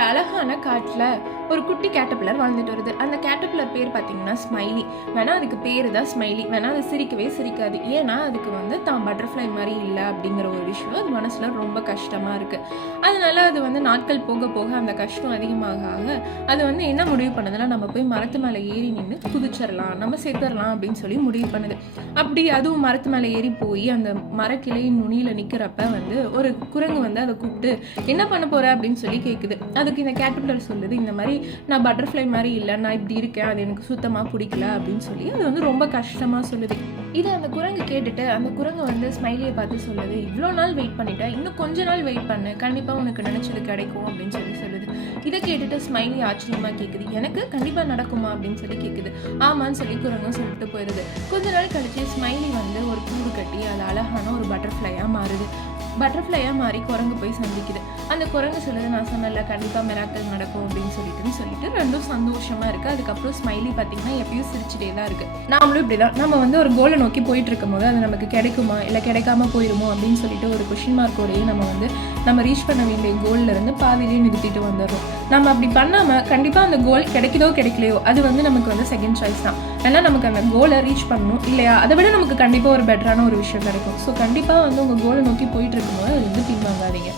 ஒரு அழகான காட்டில் ஒரு குட்டி கேட்டர்பில்லர் வாழ்ந்துட்டு வருது. அந்த கேட்டர்பில்லர் பேர் பார்த்தீங்கன்னா ஸ்மைலி. வேணா அதுக்கு பேர் தான் ஸ்மைலி. வேணா அது சிரிக்கவே சிரிக்காது. ஏன்னா அதுக்கு தான் பட்டர்ஃப்ளை மாதிரி இல்லை அப்படிங்கிற ஒரு விஷயம் அது மனசில் ரொம்ப கஷ்டமாக இருக்குது. அதனால அது நாட்கள் போக போக அந்த கஷ்டம் அதிகமாக அது என்ன முடிவு பண்ணுதுன்னா, நம்ம போய் மரத்து மேலே ஏறி நின்று குதிச்சிடலாம், நம்ம செத்துடலாம் அப்படின்னு சொல்லி முடிவு பண்ணுது. அப்படி அதுவும் மரத்து மேலே ஏறி போய் அந்த மரக்கிளையின் நுனியில் நிற்கிறப்ப ஒரு குரங்கு அதை கூப்பிட்டு என்ன பண்ண போற அப்படின்னு சொல்லி கேட்குது. அதுக்கு இந்த கேட்டர்பில்லர் சொல்லுது, இந்த மாதிரி நான் பட்டர்ஃப்ளை மாதிரி இல்லை, நான் இப்படி இருக்கேன், அது எனக்கு சுத்தமாக பிடிக்கல அப்படின்னு சொல்லி அது ரொம்ப கஷ்டமாக சொல்லுது. இதை அந்த குரங்கு கேட்டுட்டு அந்த குரங்கு ஸ்மைலியை பார்த்து சொல்லுது, இவ்வளோ நாள் வெயிட் பண்ணிட்டேன், இன்னும் கொஞ்ச நாள் வெயிட் பண்ணு, கண்டிப்பாக உனக்கு நினச்சது கிடைக்கும் அப்படின்னு சொல்லி சொல்லுது. இதை கேட்டுட்டு ஸ்மைலி ஆச்சரியமாக கேட்குது, எனக்கு கண்டிப்பாக நடக்குமா அப்படின்னு சொல்லி கேட்குது. ஆமான்னு சொல்லி குரங்கும் சொல்லிட்டு போயிடுது. கொஞ்ச நாள் கழிச்சு ஸ்மைலி ஒரு கூடு கட்டி அது அழகான ஒரு பட்டர்ஃப்ளையாக மாறுது. பட்டர்ஃப்ளையாக மாறி குரங்கு போய் சந்திக்குது. அந்த குரங்கு சொல்லுது, நான் சொன்னல கண்டிப்பாக மிராக்கிள் நடக்கும் அப்படின்னு சொல்லிட்டு ரெண்டும் சந்தோஷமாக இருக்குது. அதுக்கப்புறம் ஸ்மைலி பார்த்தீங்கன்னா எப்பயும் சிரிச்சுட்டே தான் இருக்குது. நாமளும் இப்படி தான் நம்ம ஒரு கோலை நோக்கி போயிட்டு இருக்கும் போது அது நமக்கு கிடைக்குமா இல்லை கிடைக்காம போயிடுமோ அப்படின்னு சொல்லிட்டு ஒரு கொஷின் மார்க்கோடையே நம்ம ரீச் பண்ண வேண்டிய கோல்ல இருந்து பாதியிலேயே நிறுத்திட்டு வந்துடுறோம். நம்ம அப்படி பண்ணாமல் கண்டிப்பாக அந்த கோல் கிடைக்குதோ கிடைக்கலையோ அது நமக்கு செகண்ட் சாய்ஸ் தான். ஏன்னா நமக்கு அந்த கோலை ரீச் பண்ணணும் இல்லையா, அதை விட நமக்கு கண்டிப்பாக ஒரு பெட்டரான ஒரு விஷயம் கிடைக்கும். ஸோ கண்டிப்பாக உங்கள் கோலை நோக்கி போயிட்டு இருக்கும்போது அது பின்வாங்காதீங்க.